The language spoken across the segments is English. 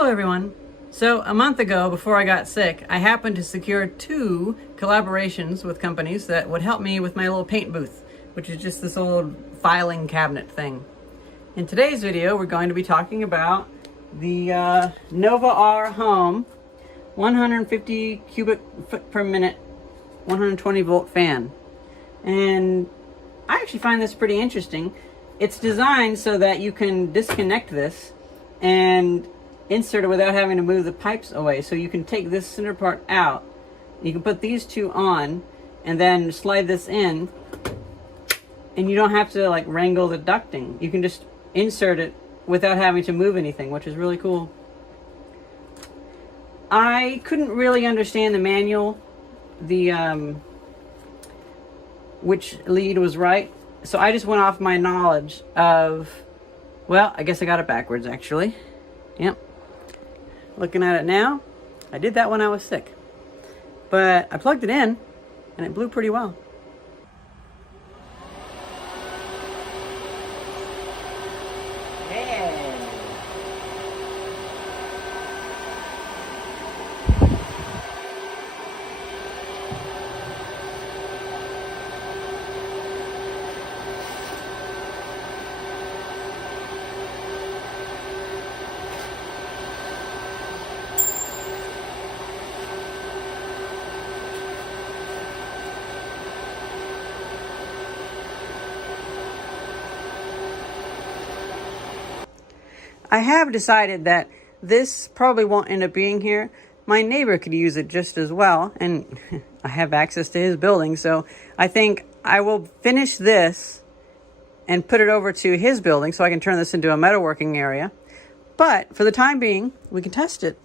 Hello everyone. So a month ago, before I got sick, I happened to secure 2 collaborations with companies that would help me with my little paint booth, which is just this old filing cabinet thing. In today's video, we're going to be talking about the Novarhome 150 cubic foot per minute 120 volt fan. And I actually find this pretty interesting. It's designed so that you can disconnect this and insert it without having to move the pipes away. So you can take this center part out, you can put these 2 on, and then slide this in, and you don't have to like wrangle the ducting. You can just insert it without having to move anything, which is really cool. I couldn't really understand the manual, which lead was right. So I just went off my knowledge of, well, I guess I got it backwards actually. Yep. Looking at it now, I did that when I was sick. But I plugged it in and it blew pretty well. I have decided that this probably won't end up being here. My neighbor could use it just as well, and I have access to his building, so I think I will finish this and put it over to his building so I can turn this into a metalworking area. But for the time being, we can test it,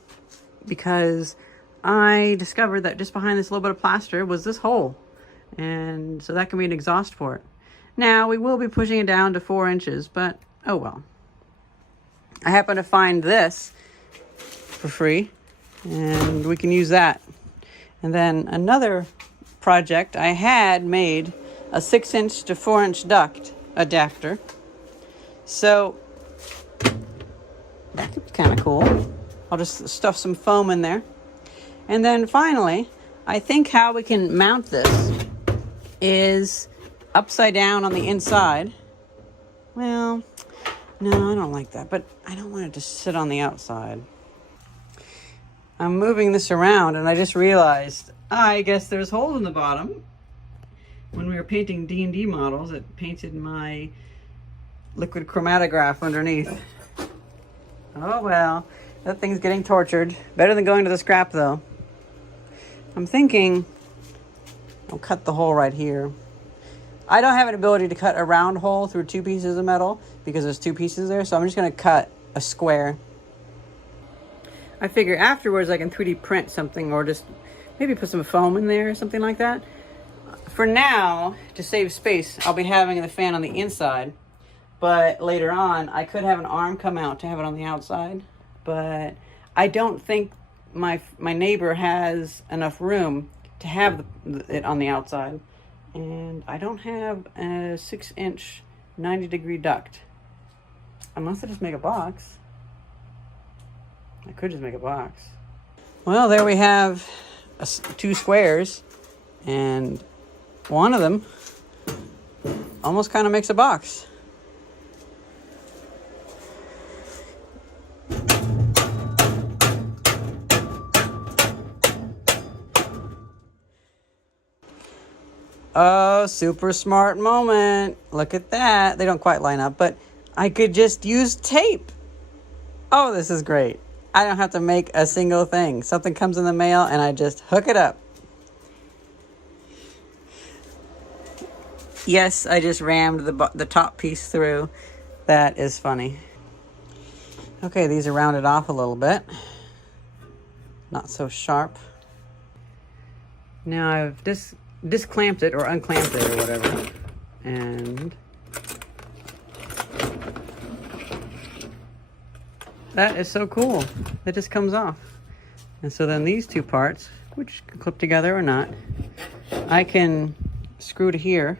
because I discovered that just behind this little bit of plaster was this hole, and so that can be an exhaust port. Now, we will be pushing it down to 4 inches, but oh well. I happen to find this for free, and we can use that. And then another project, I had made a 6-inch to 4-inch duct adapter. So that could be kind of cool. I'll just stuff some foam in there. And then finally, I think how we can mount this is upside down on the inside. Well, no, I don't like that, but I don't want it to sit on the outside. I'm moving this around and I just realized, I guess there's holes in the bottom. When we were painting D&D models, it painted my liquid chromatograph underneath. Oh well, that thing's getting tortured. Better than going to the scrap though. I'm thinking I'll cut the hole right here. I don't have an ability to cut a round hole through 2 pieces of metal because there's 2 pieces there, so I'm just going to cut a square. I figure afterwards I can 3D print something, or just maybe put some foam in there or something like that. For now, to save space, I'll be having the fan on the inside, but later on I could have an arm come out to have it on the outside, but I don't think my neighbor has enough room to have it on the outside. And I don't have a 6-inch 90-degree duct. Unless I just make a box. I could just make a box. Well, there we have 2 squares. And one of them almost kind of makes a box. Oh, super smart moment. Look at that. They don't quite line up, but I could just use tape. Oh, this is great. I don't have to make a single thing. Something comes in the mail and I just hook it up. Yes, I just rammed the top piece through. That is funny. Okay, these are rounded off a little bit. Not so sharp. Now I've disclamped it or unclamped it or whatever, and that is so cool. It just comes off. And so then these 2 parts, which can clip together or not, I can screw to here,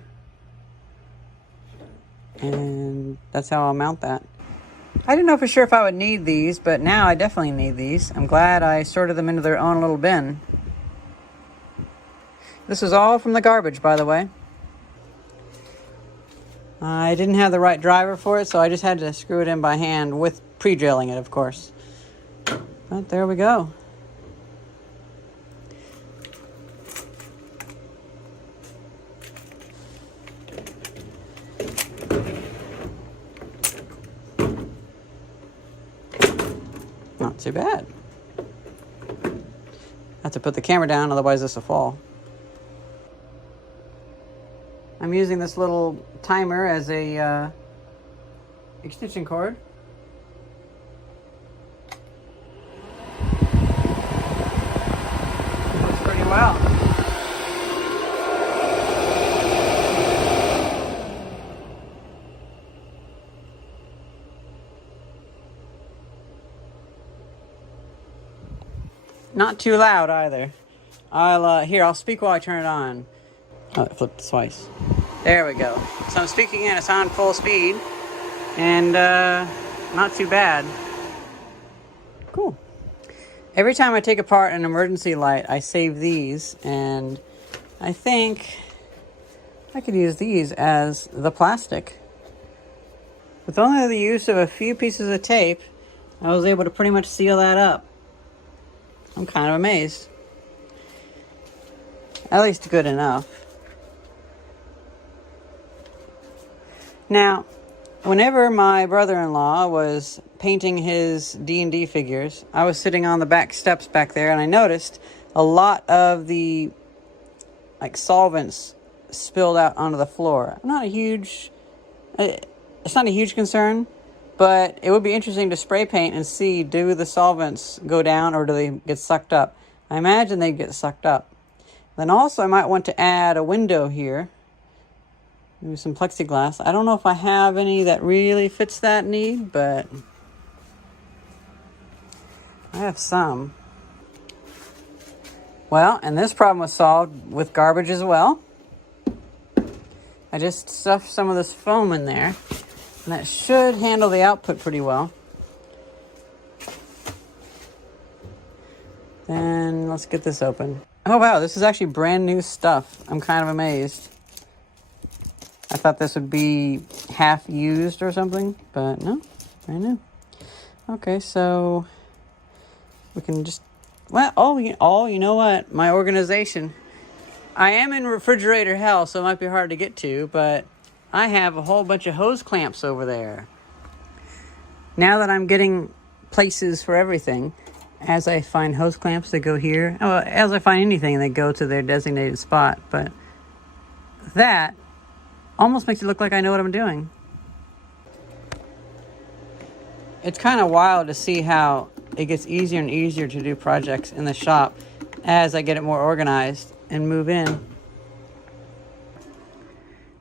and that's how I'll mount that. I didn't know for sure if I would need these, but now I definitely need these. I'm glad I sorted them into their own little bin. This was all from the garbage, by the way. I didn't have the right driver for it, so I just had to screw it in by hand with pre-drilling it, of course. But there we go. Not too bad. I have to put the camera down, otherwise this will fall. I'm using this little timer as a extension cord. Works pretty well. Not too loud either. I'll speak while I turn it on. Oh, it flipped twice. There we go. So I'm speaking in, it's on full speed, and not too bad. Cool. Every time I take apart an emergency light, I save these, and I think I could use these as the plastic. With only the use of a few pieces of tape, I was able to pretty much seal that up. I'm kind of amazed. At least good enough. Now, whenever my brother-in-law was painting his D&D figures, I was sitting on the back steps back there, and I noticed a lot of the solvents spilled out onto the floor. It's not a huge concern, but it would be interesting to spray paint and see, do the solvents go down or do they get sucked up? I imagine they get sucked up. Then also I might want to add a window here. Maybe some plexiglass. I don't know if I have any that really fits that need, but I have some. Well, and this problem was solved with garbage as well. I just stuffed some of this foam in there, and that should handle the output pretty well. Then let's get this open. Oh wow, this is actually brand new stuff. I'm kind of amazed. I thought this would be half used or something, but no, brand new. Okay, so we can just, well, you know what? My organization. I am in refrigerator hell, so it might be hard to get to, but I have a whole bunch of hose clamps over there. Now that I'm getting places for everything, as I find hose clamps that go here, as I find anything, they go to their designated spot, but that almost makes it look like I know what I'm doing. It's kind of wild to see how it gets easier and easier to do projects in the shop as I get it more organized and move in.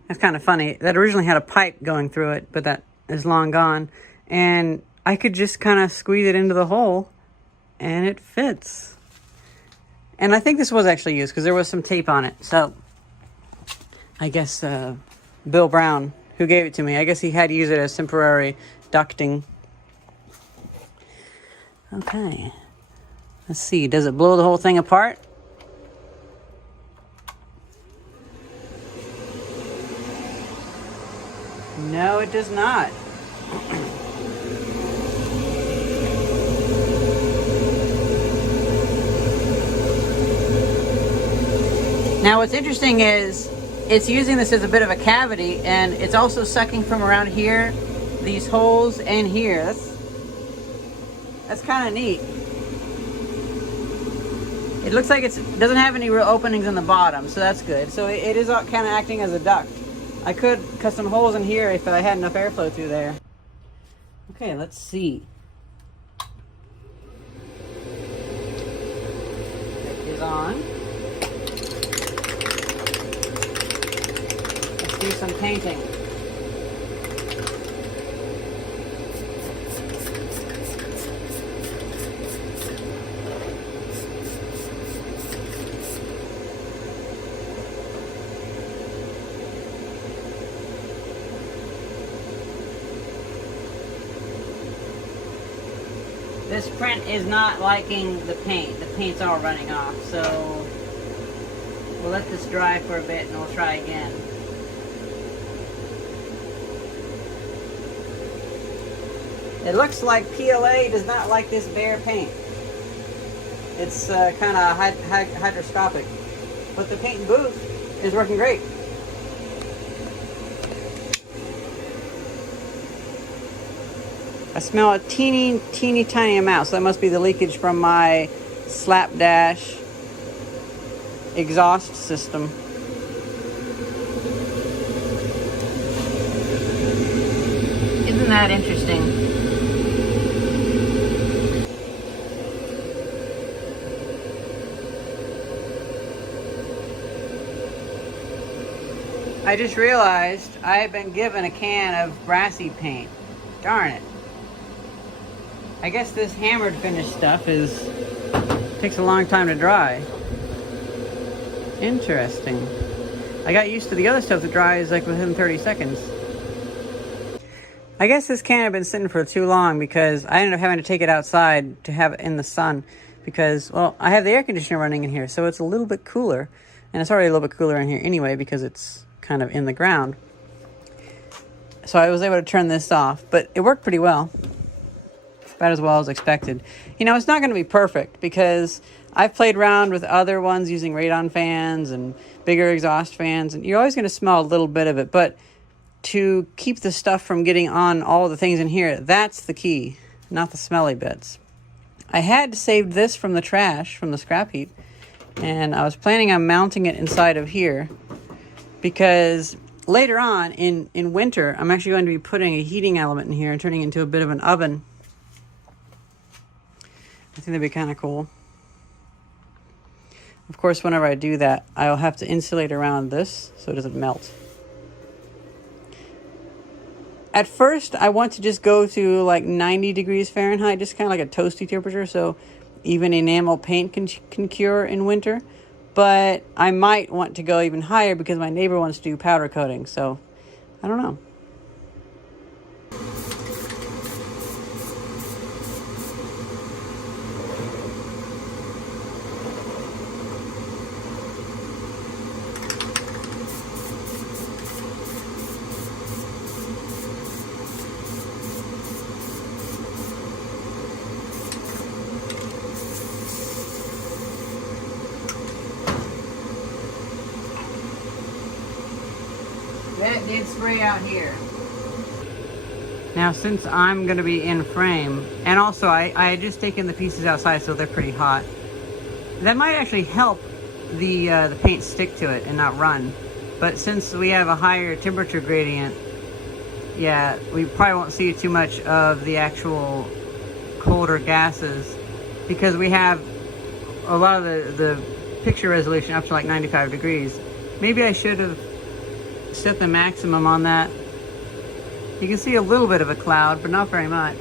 That's kind of funny. That originally had a pipe going through it, but that is long gone. And I could just kind of squeeze it into the hole and it fits. And I think this was actually used because there was some tape on it. So I guess Bill Brown, who gave it to me, I guess he had to use it as temporary ducting. Okay. Let's see. Does it blow the whole thing apart? No, it does not. Now what's interesting is it's using this as a bit of a cavity, and it's also sucking from around here, these holes, and here. That's kind of neat. It looks like it doesn't have any real openings in the bottom, so that's good. So it is kind of acting as a duct. I could cut some holes in here if I had enough airflow through there. Okay, let's see. It is on. Let's do some painting. This print is not liking the paint. The paint's all running off, so we'll let this dry for a bit and we'll try again. It looks like PLA does not like this bare paint. It's kind of hydroscopic, but the paint booth is working great. I smell a teeny tiny amount, so that must be the leakage from my slapdash exhaust system. Isn't that interesting? I just realized I have been given a can of brassy paint. Darn it. I guess this hammered finish stuff takes a long time to dry. Interesting. I got used to the other stuff that dries like within 30 seconds. I guess this can had been sitting for too long because I ended up having to take it outside to have it in the sun because, well, I have the air conditioner running in here, so it's a little bit cooler. And it's already a little bit cooler in here anyway because it's kind of in the ground. So I was able to turn this off, but it worked pretty well. About as well as expected. You know, it's not going to be perfect because I've played around with other ones using radon fans and bigger exhaust fans, and you're always going to smell a little bit of it, but to keep the stuff from getting on all the things in here, that's the key, not the smelly bits. I had saved this from the trash, from the scrap heap, and I was planning on mounting it inside of here because later on in winter, I'm actually going to be putting a heating element in here and turning it into a bit of an oven. I think that'd be kind of cool. Of course, whenever I do that, I'll have to insulate around this so it doesn't melt. At first, I want to just go to like 90 degrees Fahrenheit, just kind of like a toasty temperature, so even enamel paint can cure in winter. But I might want to go even higher because my neighbor wants to do powder coating, so I don't know. That did spray out here. Now, since I'm going to be in frame, and also I had just taken the pieces outside, so they're pretty hot. That might actually help the paint stick to it and not run. But since we have a higher temperature gradient, yeah, we probably won't see too much of the actual colder gases because we have a lot of the picture resolution up to like 95 degrees. Maybe I should have set the maximum on that. You can see a little bit of a cloud, but not very much.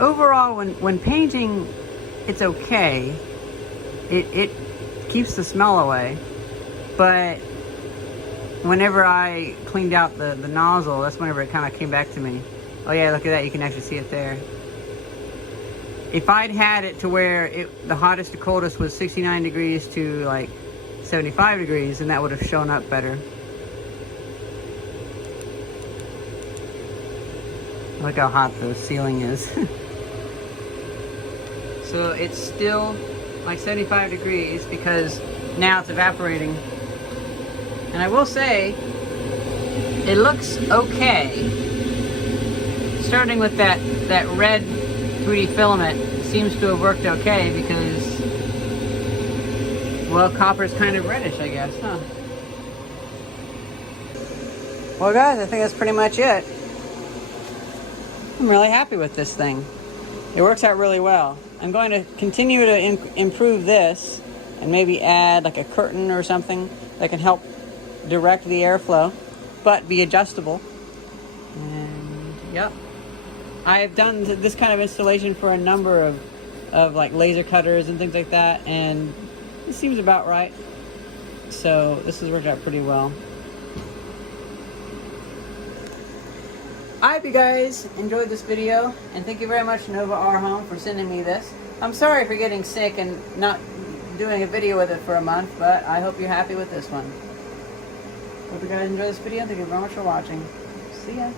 Overall, when painting, it's okay. It keeps the smell away. But whenever I cleaned out the nozzle, that's whenever it kind of came back to me. Oh yeah, look at that, you can actually see it there. If I'd had it to where the hottest to coldest was 69 degrees to like 75 degrees, and that would have shown up better. Look how hot the ceiling is. So it's still like 75 degrees because now it's evaporating. And I will say, it looks okay. Starting with that red 3D filament seems to have worked okay because, well, copper is kind of reddish, I guess, huh? Well, guys, I think that's pretty much it. I'm really happy with this thing. It works out really well. I'm going to continue to improve this and maybe add like a curtain or something that can help direct the airflow, but be adjustable. And, yep. I've done this kind of installation for a number of like laser cutters and things like that, and it seems about right. So this has worked out pretty well. I hope you guys enjoyed this video, and thank you very much, Novarhome, for sending me this. I'm sorry for getting sick and not doing a video with it for a month, but I hope you're happy with this one. Hope you guys enjoy this video. Thank you very much for watching. See ya.